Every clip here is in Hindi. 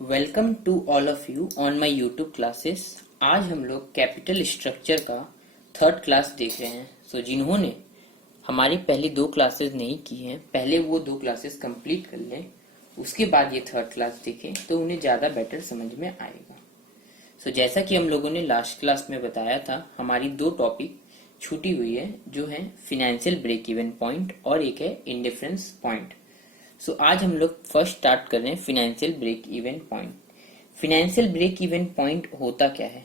Welcome to all of you on my YouTube classes. आज हम लोग कैपिटल स्ट्रक्चर का थर्ड क्लास देख रहे हैं। जिन्होंने हमारी पहली दो क्लासेस नहीं की हैं, पहले वो दो क्लासेस कंप्लीट कर लें, उसके बाद ये थर्ड क्लास देखें तो उन्हें ज़्यादा बेटर समझ में आएगा। जैसा कि हम लोगों ने लास्ट क्लास में बताया था, हमारी दो टॉपिक छूटी हुई है, जो है फिनेंशियल ब्रेक इवन पॉइंट और एक है इंडिफरेंस पॉइंट। आज हम लोग फर्स्ट स्टार्ट कर रहे हैं financial break even point. Financial break even point होता क्या है?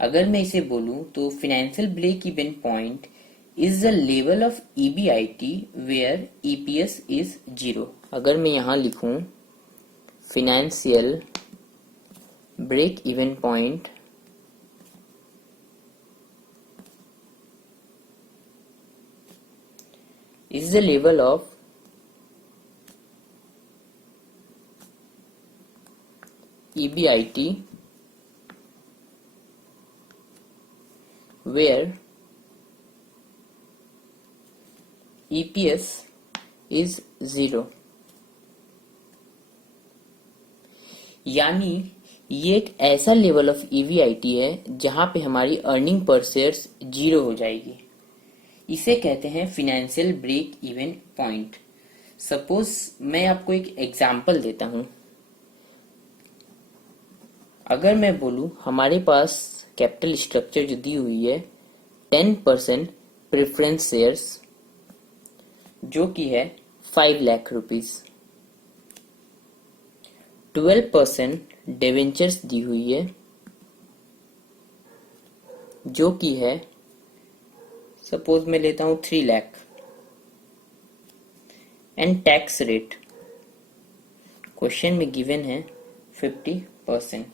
अगर मैं इसे बोलूं तो financial break even point is the level of EBIT where EPS is 0। अगर मैं यहां लिखूं financial break even point is the level of EBIT where EPS is 0। यानी ये एक ऐसा लेवल ऑफ EBIT है जहां पे हमारी अर्निंग पर शेयर 0 हो जाएगी। इसे कहते हैं financial break even point. Suppose मैं आपको एक एग्जांपल देता हूं। अगर मैं बोलूं हमारे पास कैपिटल स्ट्रक्चर जो दी हुई है 10% प्रेफरेंस शेयर्स, जो कि है 5 लाख रुपीस, 12% डिवेंचर्स दी हुई है, जो कि है सपोज मैं लेता हूं 3 lakh, and tax rate question में गिवन है 50%।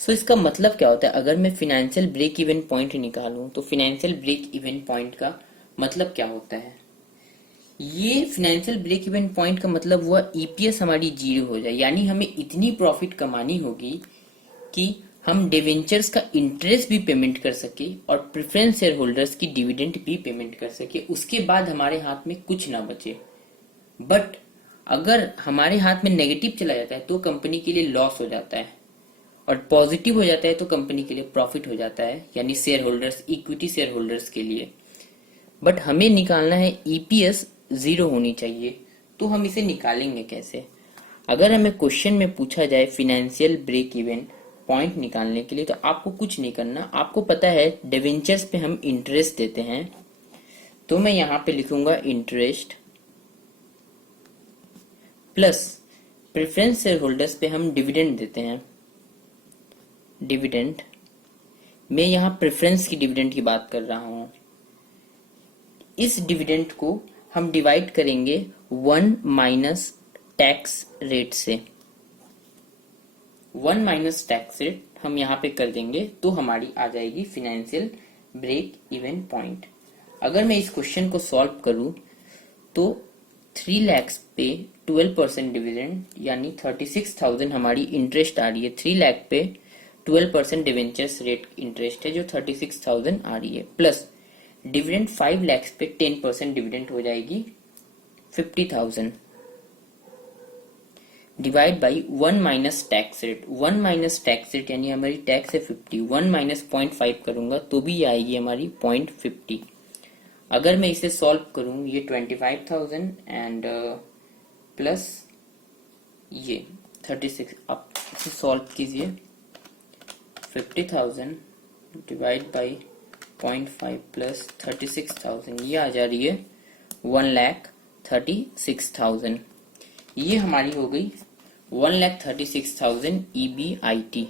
इसका मतलब क्या होता है? अगर मैं फिनेंशियल ब्रेक इवन पॉइंट निकालूं तो फिनेंशियल ब्रेक इवन पॉइंट का मतलब क्या होता है? ये फिनेंशियल ब्रेक इवन पॉइंट का मतलब हुआ ईपीएस हमारी 0 हो जाए, यानी हमें इतनी प्रॉफिट कमानी होगी कि हम डिवेंचर्स का इंटरेस्ट भी पेमेंट कर सके और प्रेफरेंस शेयर होल्डर्स की डिविडेंड भी पेमेंट कर सके, उसके बाद हमारे हाथ में कुछ ना बचे। बट अगर हमारे हाथ में नेगेटिव चला जाता है तो कंपनी के लिए लॉस हो जाता है, और पॉजिटिव हो जाता है तो कंपनी के लिए प्रॉफिट हो जाता है, यानी share holders, equity share holders के लिए। बट हमें निकालना है ईपीएस 0 होनी चाहिए, तो हम इसे निकालेंगे कैसे? अगर हमें क्वेश्चन में पूछा जाए फिनेंशियल ब्रेक इवन पॉइंट निकालने के लिए, तो आपको कुछ नहीं करना। आपको पता है डिवेंचर्स पे हम इंटरेस्ट देते हैं, तो मैं यहां पे लिखूंगा interest plus preference share holders पे हम डिविडेंड देते हैं, डिविडेंड। मैं यहां प्रेफरेंस की डिविडेंड की बात कर रहा हूं। इस डिविडेंड को हम डिवाइड करेंगे 1 माइनस टैक्स रेट से। 1 माइनस टैक्स रेट हम यहां पे कर देंगे, तो हमारी आ जाएगी फिनेंशियल ब्रेक इवन पॉइंट। अगर मैं इस क्वेश्चन को सॉल्व करूं तो 3 लाख पे 12% डिविडेंड यानी 36,000 हमारी इंटरेस्ट आ रही है। 3 लाख पे 12% डिवेंचर्स रेट इंटरेस्ट है, जो 36,000 आ रही है, प्लस डिविडेंड 5 लाख पे 10% डिविडेंड हो जाएगी 50,000, divide by 1 minus tax rate. 1 minus tax rate यानी हमारी टैक्स है 50, 1 माइनस 0.5 करूंगा तो भी आएगी हमारी 0.50। अगर मैं इसे सॉल्व करूं, ये 25,000 एंड प्लस ये 36, आप इसे सॉल्व कीजिए। 50,000 डिवाइड बाई 0.5 प्लस 36,000, ये आ जा रही है 1,36,000। ये हमारी हो गई 1,36,000 EBIT।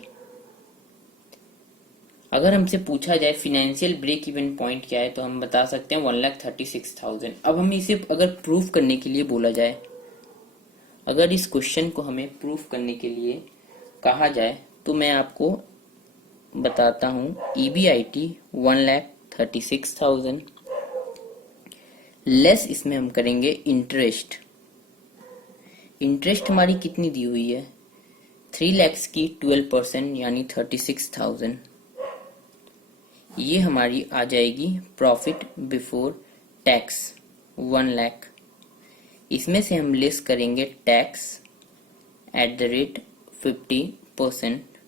अगर हमसे पूछा जाए फिनेंशियल ब्रेक इवन पॉइंट क्या है, तो हम बता सकते हैं 1,36,000। अब हमें इसे अगर प्रूफ करने के लिए बोला जाए, अगर इस क्वेश्चन को हमें प्रूफ करने के लिए कहा जाए, तो मैं आपको बताता हूं। EBIT 1,36,000 लेस इसमें हम करेंगे इंटरेस्ट। इंटरेस्ट हमारी कितनी दी हुई है? 3 लाख की 12% यानी 36,000। ये हमारी आ जाएगी प्रॉफिट बिफोर टैक्स 1 लाख। इसमें से हम लेस करेंगे tax at the rate 50%,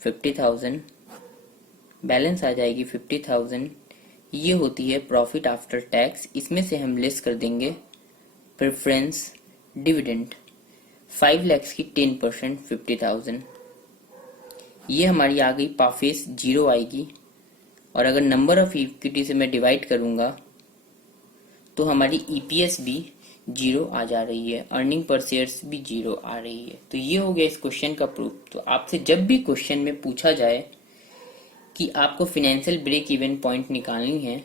50,000, balance आ जाएगी 50,000। ये होती है प्रॉफिट आफ्टर टैक्स। इसमें से हम लेस कर देंगे प्रेफरेंस डिविडेंड, 5 lakhs की 10%, 50,000। ये हमारी आ गई पाफेस, जीरो आएगी। और अगर नंबर ऑफ इक्विटी से मैं डिवाइड करूंगा तो हमारी ईपीएस भी जीरो आ जा रही है, अर्निंग पर शेयर्स भी जीरो आ रही है। तो ये हो गया इस क्वेश्चन का प्रूफ। तो आपसे जब भी क्वेश्चन में पूछा जाए कि आपको फाइनेंशियल ब्रेक इवन पॉइंट निकालनी है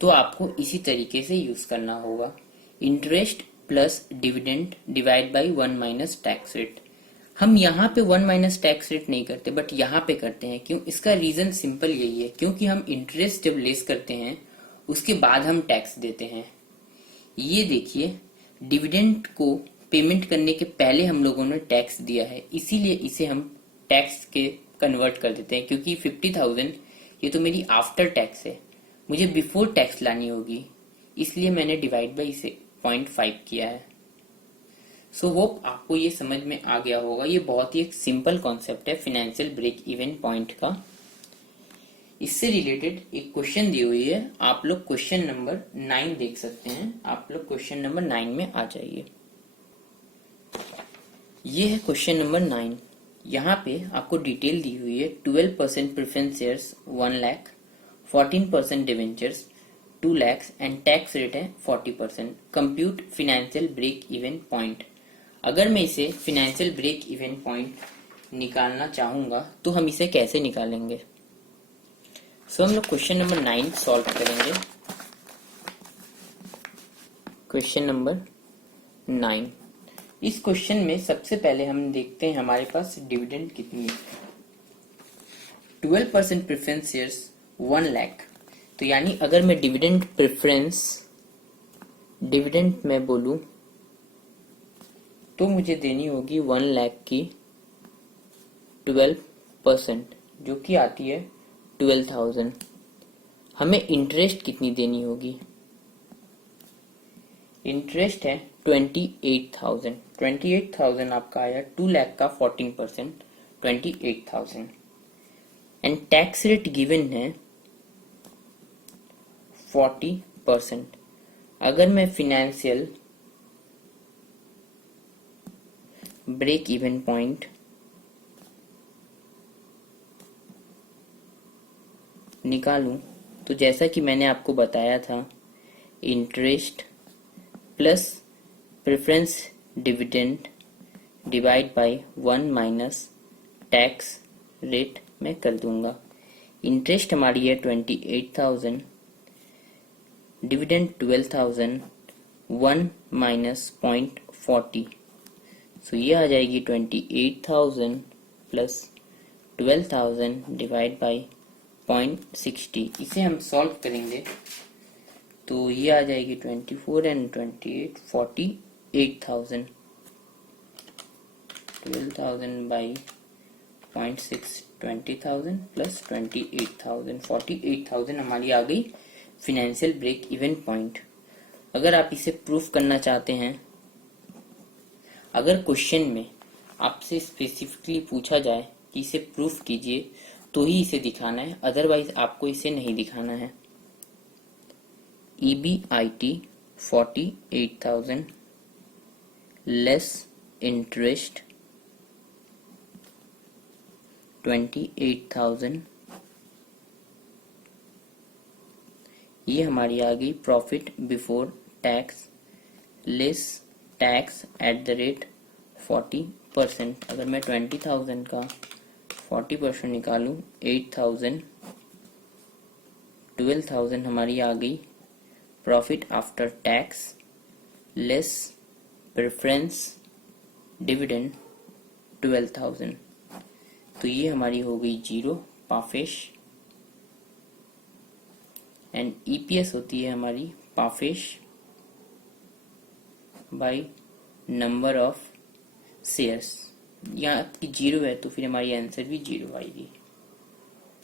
तो आपको इसी तरीके से यूज करना होगा, interest plus dividend divide by 1 minus tax rate. हम यहाँ पे 1 माइनस टैक्स रेट नहीं करते बट यहाँ पे करते हैं। क्यों? इसका रीजन सिंपल यही है, क्योंकि हम इंटरेस्ट जब लेस करते हैं उसके बाद हम टैक्स देते हैं। ये देखिए, डिविडेंड को पेमेंट करने के पहले हम लोगों ने टैक्स दिया है, इसीलिए इसे हम टैक्स के कन्वर्ट कर देते हैं। क्योंकि 50,000 ये तो मेरी आफ्टर टैक्स है, मुझे बिफोर टैक्स लानी होगी, इसलिए मैंने डिवाइड बाई इसे 0.5 किया है। सो होप आपको ये समझ में आ गया होगा। ये बहुत ही एक सिंपल कॉन्सेप्ट है फाइनेंशियल ब्रेक इवन पॉइंट का। इससे रिलेटेड एक क्वेश्चन दी हुई है, आप लोग क्वेश्चन नंबर 9 देख सकते हैं। आप लोग क्वेश्चन नंबर 9 में आ जाइए। ये है क्वेश्चन नंबर 9। यहाँ पे आपको डिटेल दी हुई है, 12% preference shares 1 lakh, 14% debentures 2 lakhs and tax rate है 40%। Compute financial break even point. अगर मैं इसे फाइनेंशियल ब्रेक इवन पॉइंट निकालना चाहूंगा तो हम इसे कैसे निकालेंगे? सो हम लोग क्वेश्चन नंबर 9 सॉल्व करेंगे। क्वेश्चन नंबर 9, इस क्वेश्चन में सबसे पहले हम देखते हैं हमारे पास डिविडेंड कितनी है। 12% प्रेफरेंस शेयर्स 1 लाख, तो यानी अगर मैं डिविडेंड प्रेफरेंस डिविडेंड में बोलूं तो मुझे देनी होगी 1 लाख की 12%, जो कि आती है 12,000। हमें इंटरेस्ट कितनी देनी होगी? इंटरेस्ट है 28,000। 28,000 आपका आया 2 लाख का 14%, 28,000। एंड टैक्स रेट गिवन है 40%। अगर मैं फाइनेंशियल ब्रेक इवन पॉइंट निकालूं तो जैसा कि मैंने आपको बताया था, interest plus preference dividend divide by 1 minus tax rate में कर दूंगा। इंटरेस्ट हमारी है 28,000, डिविडेंड 12,000, 1 माइनस 0.40, सो ये आ जाएगी 28,000 प्लस 12,000 डिवाइड बाई 0.60। इसे हम सॉल्व करेंगे तो ये आ जाएगी 24 एंड 28, 48,000। 12,000 बाई 0.6, 20,000 प्लस 28,000, 48,000 हमारी आ गई फाइनेंशियल ब्रेक इवन पॉइंट। अगर आप इसे प्रूफ करना चाहते हैं, अगर क्वेश्चन में आपसे स्पेसिफिकली पूछा जाए कि इसे प्रूफ कीजिए तो ही इसे दिखाना है, अदरवाइज आपको इसे नहीं दिखाना है। EBIT 48,000 लेस इंटरेस्ट 28,000, ये हमारी आ गई profit before tax less tax at the rate 40%। अगर मैं 20,000 का 40% निकालूं, 8,000, 12,000 हमारी आ गई profit after tax less preference dividend 12,000। तो ये हमारी हो गई जीरो पाफेश। एंड EPS होती है हमारी पाफेश बाई नंबर ऑफ शेयर्स। यहाँ आपकी जीरो है तो फिर हमारी आंसर भी जीरो आएगी।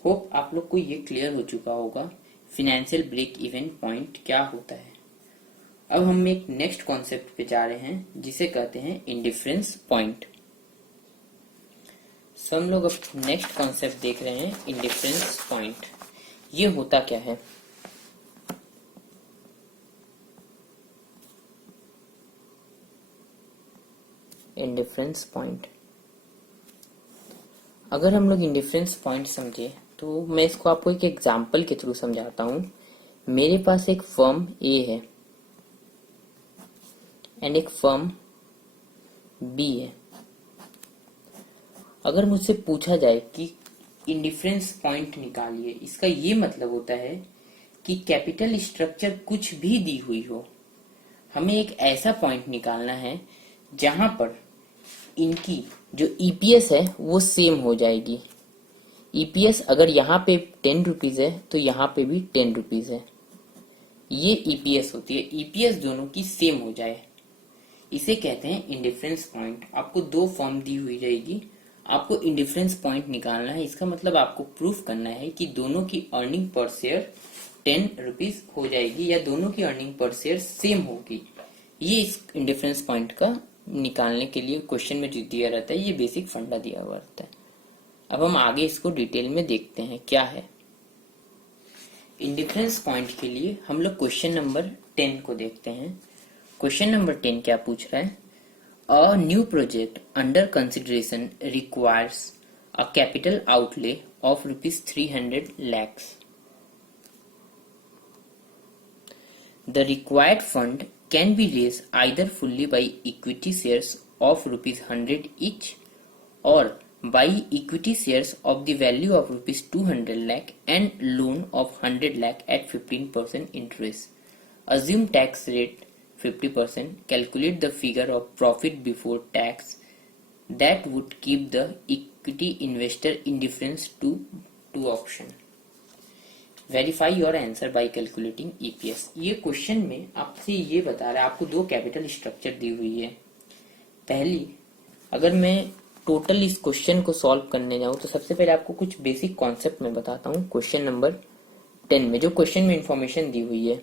होप आप लोग को ये क्लियर हो चुका होगा फाइनेंशियल ब्रेक इवन पॉइंट क्या होता है। अब हम एक नेक्स्ट कॉन्सेप्ट पे जा रहे हैं जिसे कहते हैं इंडिफरेंस पॉइंट। सो हम लोग अब नेक्स्ट कॉन्सेप्ट देख रहे हैं, इंडिफरेंस पॉइंट। ये होता क्या है? इंडिफरेंस पॉइंट, अगर हम लोग इंडिफरेंस पॉइंट समझे तो मैं इसको आपको एक एग्जांपल के थ्रू समझाता हूं। मेरे पास एक फर्म ए है एंड एक फर्म बी है। अगर मुझसे पूछा जाए कि इंडिफरेंस पॉइंट निकालिए, इसका ये मतलब होता है कि कैपिटल स्ट्रक्चर कुछ भी दी हुई हो, हमें एक ऐसा पॉइंट निकालना है जहां पर इनकी जो ईपीएस है वो सेम हो जाएगी। ईपीएस अगर यहाँ पे 10 रुपीज है तो यहाँ पे भी 10 रुपीज है। ये ईपीएस होती है, ईपीएस दोनों की सेम हो जाए, इसे कहते हैं इंडिफरेंस पॉइंट। आपको दो फॉर्म दी हुई रहेगी, आपको इंडिफरेंस पॉइंट निकालना है। इसका मतलब आपको प्रूफ करना है कि दोनों की अर्निंग पर शेयर 10 रुपीज हो जाएगी या दोनों की अर्निंग पर शेयर सेम होगी। ये इस इंडिफरेंस पॉइंट का निकालने के लिए क्वेश्चन में जो दिया रहता है, ये बेसिक फंडा दिया हुआ रहता है। अब हम आगे इसको डिटेल में देखते हैं क्या है इंडिफरेंस पॉइंट के लिए। हम लोग क्वेश्चन नंबर 10 को देखते हैं। क्वेश्चन नंबर 10 क्या पूछ रहा है? A new project under consideration requires a capital outlay of ₹300 lakhs. The required fund can be raised either fully by equity shares of ₹100 each or by equity shares of the value of ₹200 lakh and loan of 100 lakh at 15% interest. Assume tax rate 50%. Calculate the figure of profit before tax that would keep the equity investor indifference to option. Verify your answer by calculating EPS. ये क्वेश्चन में आपसे ये बता रहा है, आपको दो कैपिटल स्ट्रक्चर दी हुई है। पहली, अगर मैं टोटल इस क्वेश्चन को सॉल्व करने जाऊं तो सबसे पहले आपको कुछ बेसिक कॉन्सेप्ट में बताता हूं। क्वेश्चन नंबर 10 में जो क्वेश्चन में इंफॉर्मेशन दी हुई है,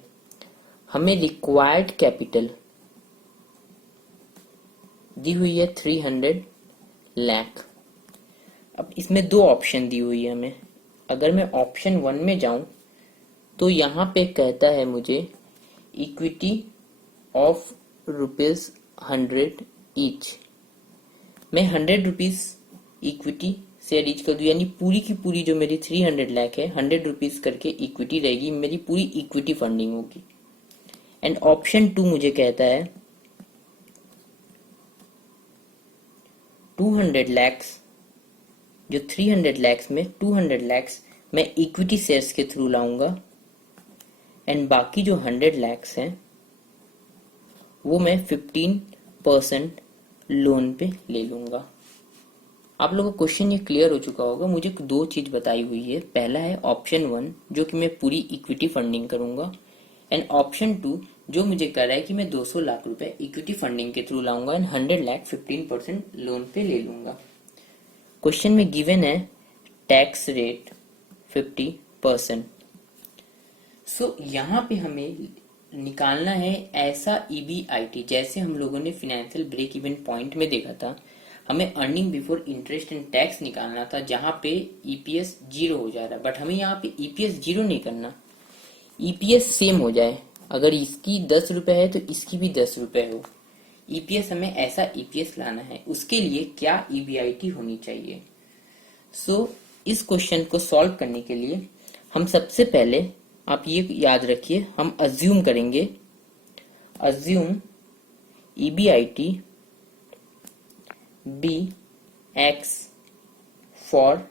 हमें रिक्वायर्ड कैपिटल दी हुई है 300 लाख। अब इसमें दो ऑप्शन दी हुई है हमें। अगर मैं ऑप्शन 1 में जाऊं तो यहाँ पे कहता है मुझे इक्विटी ऑफ ₹100 ईच। मैं 100 रुपीज इक्विटी शेयर ईच कर दूं, यानी पूरी की पूरी जो मेरी 300 लाख है 100 रुपीज करके इक्विटी रहेगी, मेरी पूरी इक्विटी फंडिंग होगी। एंड ऑप्शन 2 मुझे कहता है 200 लैक्स, जो 300 लैक्स में 200 लैक्स मैं इक्विटी शेयर्स के थ्रू लाऊंगा एंड बाकी जो 100 लैक्स हैं वो मैं 15% लोन पे ले लूंगा। आप लोगों को क्वेश्चन ये क्लियर हो चुका होगा। मुझे दो चीज बताई हुई है। पहला है ऑप्शन 1 जो कि मैं पूरी इक्विटी फंडिंग करूंगा, एंड ऑप्शन 2 जो मुझे कह रहा है कि मैं 200 लाख रुपए इक्विटी फंडिंग के थ्रू लाऊंगा एंड 100 लाख 15% लोन पे ले लूंगा। क्वेश्चन में गिवन है टैक्स रेट 50%। सो यहाँ पे हमें निकालना है ऐसा ईबीआईटी, जैसे हम लोगों ने फाइनेंशियल ब्रेक इवन पॉइंट में देखा था, हमें earning before interest and tax निकालना था जहां पे ईपीएस 0 हो जा रहा है। बट हमें यहाँ पे ईपीएस 0 नहीं करना, ईपीएस सेम हो जाए। अगर इसकी 10 रुपए है तो इसकी भी 10 रुपए हो। ईपीएस हमें ऐसा ईपीएस लाना है, उसके लिए क्या ईबीआईटी होनी चाहिए। सो इस क्वेश्चन को सॉल्व करने के लिए हम सबसे पहले, आप ये याद रखिए, हम अज्यूम करेंगे, assume EBIT B X for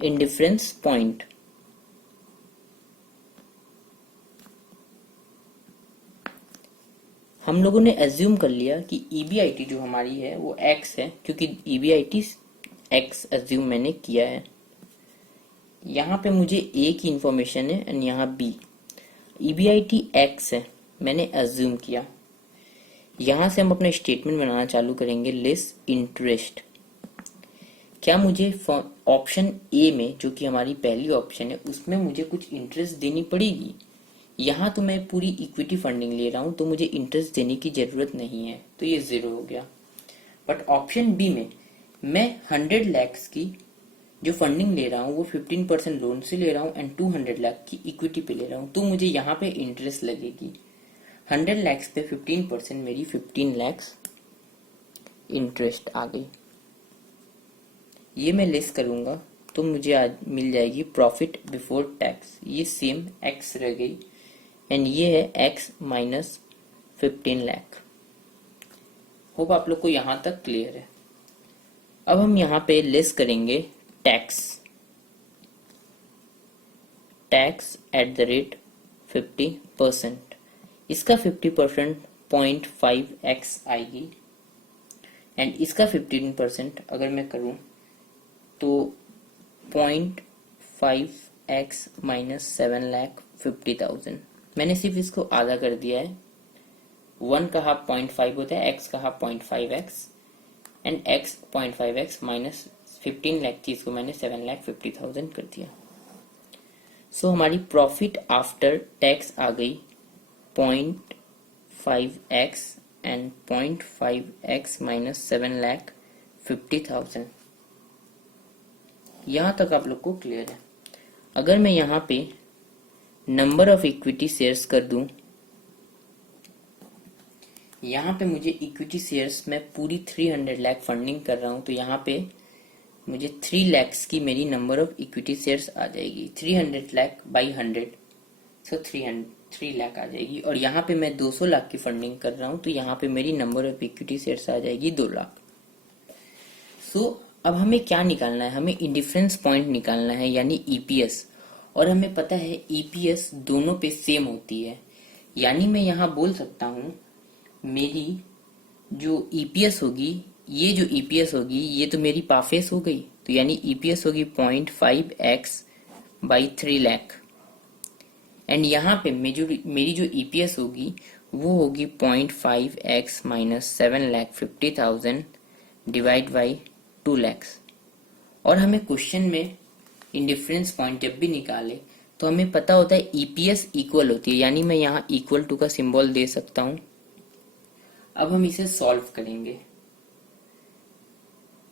indifference point. हम लोगों ने एज्यूम कर लिया कि ईबीआईटी जो हमारी है वो एक्स है, क्योंकि ईबीआईटी एक्स एज्यूम मैंने किया है। यहाँ पे मुझे ए की इंफॉर्मेशन है एंड यहाँ बी। ईबीआईटी एक्स है, मैंने एज्यूम किया। यहाँ से हम अपना स्टेटमेंट बनाना चालू करेंगे, लेस इंटरेस्ट। क्या मुझे ऑप्शन ए में, जो कि हमारी पहली ऑप्शन है, उसमें मुझे कुछ इंटरेस्ट देनी पड़ेगी? यहाँ तो मैं पूरी इक्विटी फंडिंग ले रहा हूँ तो मुझे इंटरेस्ट देने की जरूरत नहीं है, तो ये 0 हो गया। बट ऑप्शन बी में मैं 100 lakhs की जो फंडिंग ले रहा हूँ वो 15% लोन से ले रहा हूँ एंड 200 लाख की इक्विटी पे ले रहा हूँ, तो मुझे यहाँ पे इंटरेस्ट लगेगी। 100 lakhs पे 15% मेरी 15 lakhs इंटरेस्ट आ गई। ये मैं लेस करूंगा तो मुझे आज मिल जाएगी प्रॉफिट बिफोर टैक्स, ये सेम एक्स रह गई एंड ये है एक्स माइनस 15 लाख। होप आप लोग को यहां तक क्लियर है। अब हम यहाँ पे लेस करेंगे टैक्स एट द रेट 50%। इसका 50% 0.5x आएगी एंड इसका 15% अगर मैं करूं तो 0.5x माइनस 7,50,000। मैंने सिर्फ इसको आधा कर दिया है। 1 का हाफ 0.5 होता है, x का half 0.5x and x 0.5x minus 15 lakh थी, इसको मैंने 7,50,000 कर दिया। सो हमारी प्रॉफिट आफ्टर टैक्स आ गई 0.5x एंड 0.5x माइनस 7,50,000। यहां तक आप लोग को क्लियर है। अगर मैं यहाँ पे नंबर ऑफ इक्विटी शेयर्स कर दूं, यहाँ पे मुझे इक्विटी शेयर्स में पूरी 300 लाख फंडिंग कर रहा हूं, तो यहाँ पे मुझे 3 lakhs की मेरी नंबर ऑफ इक्विटी शेयर्स आ जाएगी। 300 लाख बाई 100 सो 3 लाख आ जाएगी। और यहाँ पे मैं 200 लाख की फंडिंग कर रहा हूँ तो यहाँ पे मेरी नंबर ऑफ इक्विटी शेयर्स आ जाएगी 2 लाख। सो अब हमें क्या निकालना है, हमें इंडिफरेंस पॉइंट निकालना है यानी ईपीएस। और हमें पता है ईपीएस दोनों पे सेम होती है, यानी मैं यहाँ बोल सकता हूँ मेरी जो ईपीएस होगी, ये जो ईपीएस होगी ये तो मेरी पाफेस हो गई, तो यानी ईपीएस होगी 0.5x बाई 3 लाख एंड यहाँ पे मेरी जो ईपीएस होगी वो होगी 0.5x minus 7,50,000 divide by 2 lakhs। और हमें क्वेश्चन में इंडिफरेंस पॉइंट जब भी निकाले तो हमें पता होता है ईपीएस इक्वल होती है, यानी मैं यहाँ इक्वल टू का सिंबल दे सकता हूँ। अब हम इसे सॉल्व करेंगे।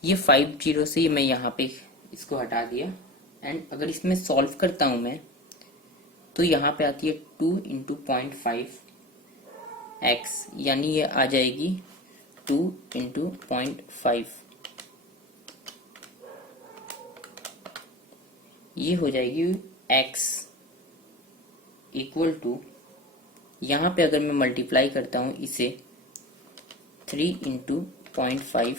ये 50 से मैं यहाँ पे इसको हटा दिया एंड अगर इसमें सॉल्व करता हूं मैं तो यहाँ पे आती है 2 इंटू 0.5x, यानी ये आ जाएगी 2 इंटू 0.5, ये हो जाएगी x इक्वल टू, यहाँ पे अगर मैं मल्टीप्लाई करता हूँ इसे 3 इंटू 0.5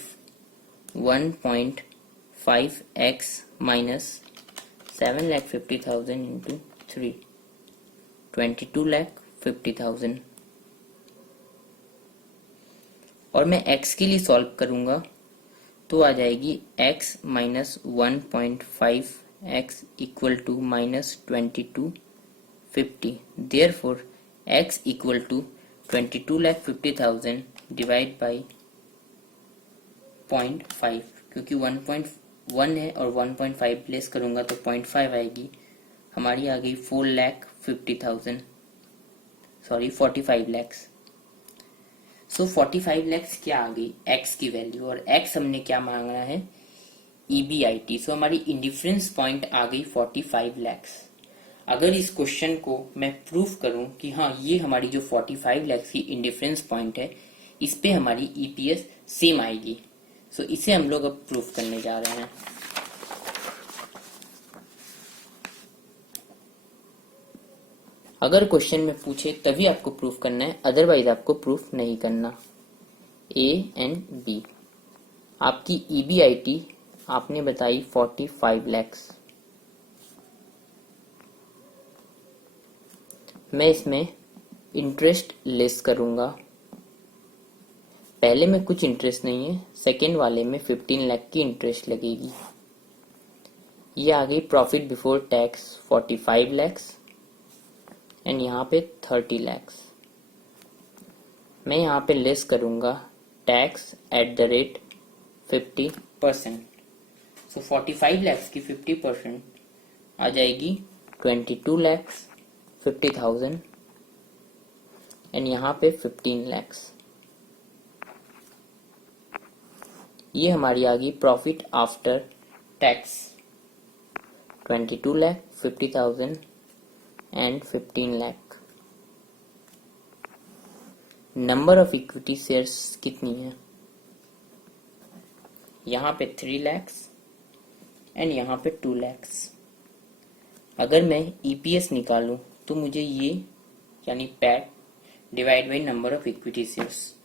1.5x माइनस 7,50,000 इंटू 3 22,50,000। और मैं x के लिए सॉल्व करूंगा तो आ जाएगी x minus 1.5x equal to minus 2250। Therefore x equal to 22,50,000 divide by 0.5, क्योंकि 1.1 है और 1.5 प्लेस करूंगा तो 0.5 आएगी। हमारी आ गई 4,50,000, सॉरी 45 lakhs। सो 45 lakhs क्या आ गई, x की वैल्यू, और x हमने क्या मांगना है, EBIT। सो हमारी इंडिफरेंस पॉइंट आ गई 45 lakhs। अगर इस क्वेश्चन को मैं प्रूफ करूं कि हाँ ये हमारी जो 45 lakhs की इंडिफरेंस पॉइंट है इस पे हमारी EPS सेम आएगी। सो इसे हम लोग अब प्रूफ करने जा रहे हैं। अगर क्वेश्चन में पूछे तभी आपको प्रूफ करना है, अदरवाइज आपको प्रूफ नहीं करना। A एंड B, आपकी EBIT आपने बताई 45 lakhs। मैं इसमें इंटरेस्ट लेस करूंगा। पहले में कुछ इंटरेस्ट नहीं है, सेकेंड वाले में 15 लाख की इंटरेस्ट लगेगी। ये आ गई profit before tax 45 lakhs and यहाँ पे 30 lakhs। मैं यहाँ पे लेस करूंगा tax at the rate 50%। So 45 lakhs की 50% आ जाएगी 22,50,000 एंड यहाँ पे 15 लैक्स। ये हमारी आ गई profit after tax 22 lakh, 50,000 and 15 lakh. Number of equity shares कितनी है? यहाँ पे 3 लैक्स एंड यहाँ पे 2 लैक्स। अगर मैं ईपीएस निकालूं तो मुझे ये यानी PAT divide by number of equity shares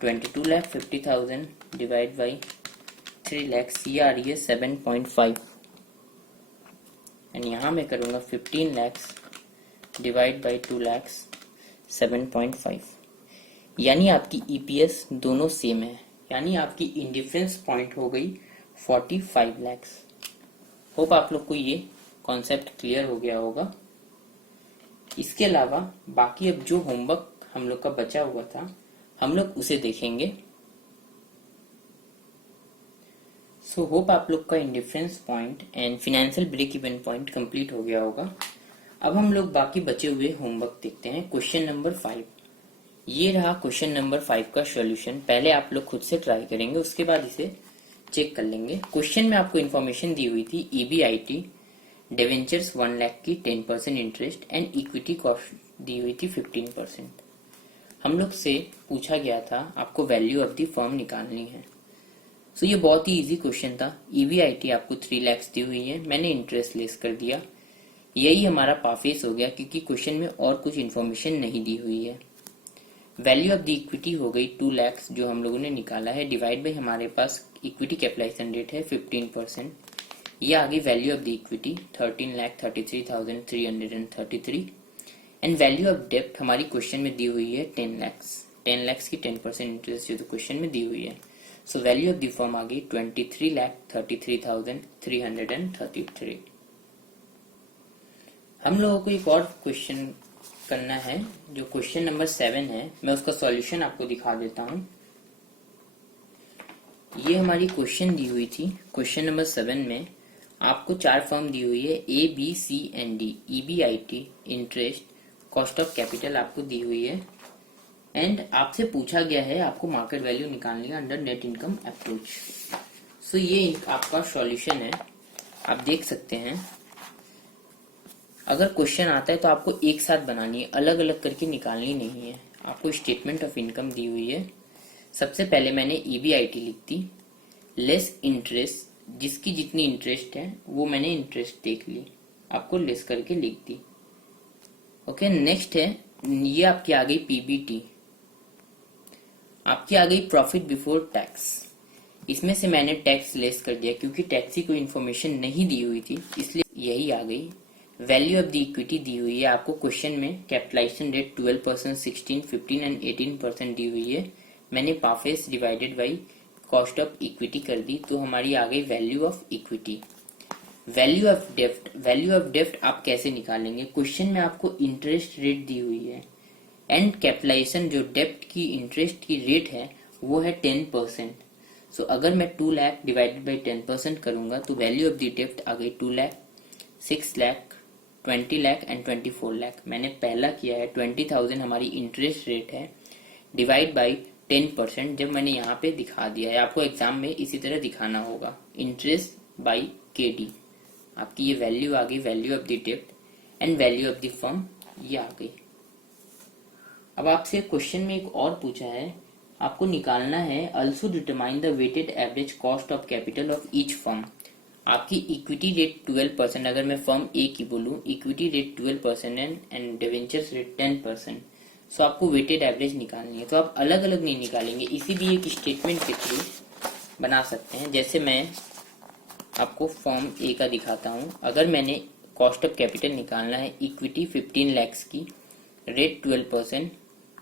22 lakh 50,000 divide by 3 lakhs, ये आ रही है 7.5 एंड यहाँ मैं करूँगा 15 लैक्स डिवाइड बाई 2 लैक्स 7.5। यानी आपकी ईपीएस दोनों सेम है, यानी आपकी इंडिफरेंस पॉइंट हो गई 45 लैक्स। होप आप लोग को ये कॉन्सेप्ट क्लियर हो गया होगा। इसके अलावा बाकी अब जो होमवर्क हम लोग का बचा हुआ था हम लोग उसे देखेंगे। सो होप आप लोग का indifference point and financial break even point complete हो गया होगा। अब हम लोग बाकी बचे हुए होमवर्क देखते हैं। क्वेश्चन नंबर 5, ये रहा क्वेश्चन नंबर 5 का सॉल्यूशन। पहले आप लोग खुद से ट्राई करेंगे, उसके बाद इसे चेक कर लेंगे। क्वेश्चन में आपको इन्फॉर्मेशन दी हुई थी ईबीआईटी डिवेंचर्स 1 लाख की 10% इंटरेस्ट एंड इक्विटी कॉस्ट दी हुई थी 15%। हम लोग से पूछा गया था आपको वैल्यू ऑफ द फर्म निकालनी है। सो ये बहुत ही इजी क्वेश्चन था। ईबीआईटी आपको 3 लैक्स दी हुई है, मैंने इंटरेस्ट लेस कर दिया। यही हमारा पाफेस हो गया क्योंकि क्वेश्चन में और कुछ इन्फॉर्मेशन नहीं दी हुई है। वैल्यू ऑफ द इक्विटी हो गई 2 लैक्स जो हम लोगों ने निकाला है, डिवाइड बाई हमारे पास इक्विटी कैपिटलाइजेशन रेट है 15%। ये आ गई value of the equity 13,33,333 and value of डेब्ट हमारी क्वेश्चन में दी हुई है 10 लैक्स। 10 लैक्स की 10% इंटरेस्ट जो तो क्वेश्चन में दी हुई है। So value of the firm आ गई 23,33,333। हम लोगों को एक और क्वेश्चन करना है जो क्वेश्चन नंबर 7 है। मैं उसका सॉल्यूशन आपको दिखा देता हूं। ये हमारी क्वेश्चन दी हुई थी। क्वेश्चन नंबर 7 में आपको 4 फर्म दी हुई है A B C and D. EBIT interest cost of capital आपको दी हुई है एंड आपसे पूछा गया है आपको मार्केट वैल्यू निकालनी है अंडर नेट इनकम अप्रोच। सो ये आपका सॉल्यूशन है, आप देख सकते हैं। अगर क्वेश्चन आता है तो आपको एक साथ बनानी है, अलग अलग करके निकालनी नहीं है। आपको स्टेटमेंट ऑफ इनकम दी हुई है। सबसे पहले मैंने ईबीआईटी लिख दी लेस इंटरेस्ट, जिसकी जितनी इंटरेस्ट है वो मैंने इंटरेस्ट देख ली, आपको लेस करके लिख दी। ओके, नेक्स्ट है ये आपकी आ गई पीबीटी, आपकी आ गई प्रॉफिट बिफोर टैक्स। इसमें से मैंने टैक्स लेस कर दिया क्योंकि टैक्स की कोई इन्फॉर्मेशन नहीं दी हुई थी, इसलिए यही आ गई। वैल्यू ऑफ द इक्विटी दी हुई है आपको क्वेश्चन में, कैपिटलाइजेशन रेट 12%, 16, 15 एंड 18% दी हुई है। मैंने पाफेस divided by cost of equity कर दी, तो हमारी आ गई value of equity. Value of डेब्ट, वैल्यू ऑफ डेब्ट आप कैसे निकालेंगे? क्वेश्चन में आपको इंटरेस्ट रेट दी हुई है एंड कैपिटलाइजेशन जो डेब्ट की इंटरेस्ट की रेट है वो है 10%। सो अगर मैं 2 लाख डिवाइडेड बाई 10% करूंगा तो वैल्यू ऑफ द डेब्ट आ गई 2 लाख, 6 लाख, 20 लाख एंड 24 लाख। मैंने पहला किया है 20,000 हमारी इंटरेस्ट रेट है डिवाइड बाई 10%। जब मैंने यहाँ पे दिखा दिया है, आपको एग्जाम में इसी तरह दिखाना होगा, इंटरेस्ट बाई केडी। आपकी ये वैल्यू आ गई, वैल्यू ऑफ द डेब्ट and value of the firm ये आ गई। अब आपसे क्वेश्चन में एक और पूछा है, आपको निकालना है also determine the weighted average cost of capital of each firm. आपकी इक्विटी रेट 12%, अगर मैं फर्म ए की बोलूं equity rate 12% and debentures rate 10%। So आपको वेटेड एवरेज निकालनी है, तो आप अलग अलग नहीं निकालेंगे, इसी भी एक स्टेटमेंट के थ्रू बना सकते हैं। जैसे मैं आपको फर्म ए का दिखाता हूं। अगर मैंने कॉस्ट ऑफ कैपिटल निकालना है, इक्विटी 15 लैक्स की, रेट 12%,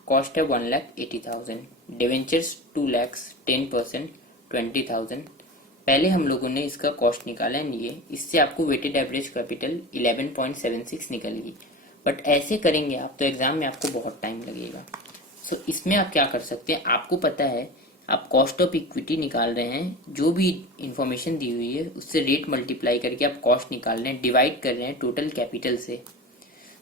कॉस्ट है 1,80,000, डिवेंचर्स 2 लैक्स, 10% 20,000। पहले हम लोगों ने इसका कॉस्ट निकाला है ये, इससे आपको वेटेड एवरेज कैपिटल 11.76 निकलेगी। बट ऐसे करेंगे आप तो एग्जाम में आपको बहुत टाइम लगेगा। सो इसमें आप क्या कर सकते हैं, आपको पता है आप कॉस्ट ऑफ इक्विटी निकाल रहे हैं, जो भी इंफॉर्मेशन दी हुई है उससे रेट मल्टीप्लाई करके आप कॉस्ट निकाल रहे हैं, डिवाइड कर रहे हैं टोटल कैपिटल से।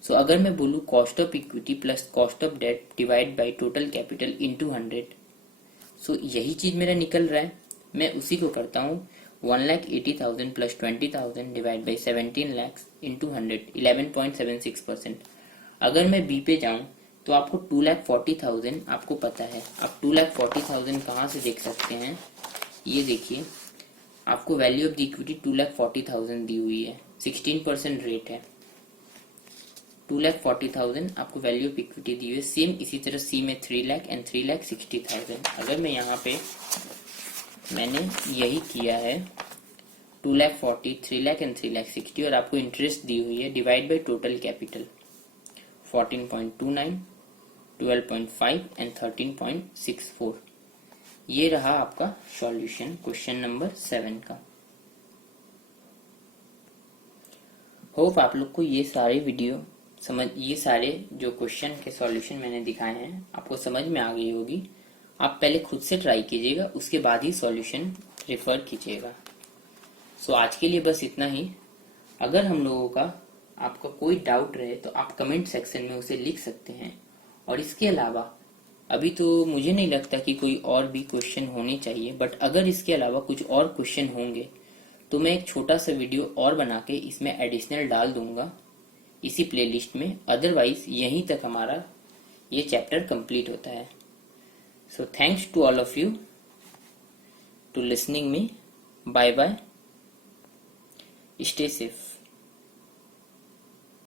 सो अगर मैं बोलूँ cost of equity plus cost of debt divide by total capital into 100, so यही चीज मेरा निकल रहा है। मैं उसी को करता हूँ 1,80,000 plus 20,000 divide by 17 lakh into 100, 11.76%। अगर मैं बी पे जाऊं तो आपको 2,40,000 आपको पता है। आप 2,40,000 कहाँ से देख सकते हैं, ये देखिए, आपको वैल्यू ऑफ द इक्विटी 2,40,000 दी हुई है, 16% रेट है। 2,40,000 आपको वैल्यू ऑफ इक्विटी दी हुई है। सेम इसी तरह सी में 3 लाख एंड 3,60,000। अगर मैं यहाँ पे मैंने यही किया है 2,40,000, 3 लाख एंड 3,60,000 और आपको इंटरेस्ट दी हुई है divide by total capital 14.29, 12.5 and 13.64। ये रहा आपका सॉल्यूशन क्वेश्चन नंबर 7 का। होप आप लोग को ये सारे जो क्वेश्चन के सॉल्यूशन मैंने दिखाए हैं आपको समझ में आ गई होगी। आप पहले खुद से ट्राई कीजिएगा, उसके बाद ही सॉल्यूशन रेफर कीजिएगा। सो आज के लिए बस इतना ही। अगर हम लोगों का आपका कोई डाउट रहे तो आप कमेंट सेक्शन में उसे लिख सकते हैं। और इसके अलावा अभी तो मुझे नहीं लगता कि कोई और भी क्वेश्चन होने चाहिए, बट अगर इसके अलावा कुछ और क्वेश्चन होंगे तो मैं एक छोटा सा वीडियो और बना के इसमें एडिशनल डाल दूंगा इसी प्लेलिस्ट में। अदरवाइज यहीं तक हमारा ये चैप्टर कंप्लीट होता है। So thanks to all of you to listening me. Bye bye, stay safe.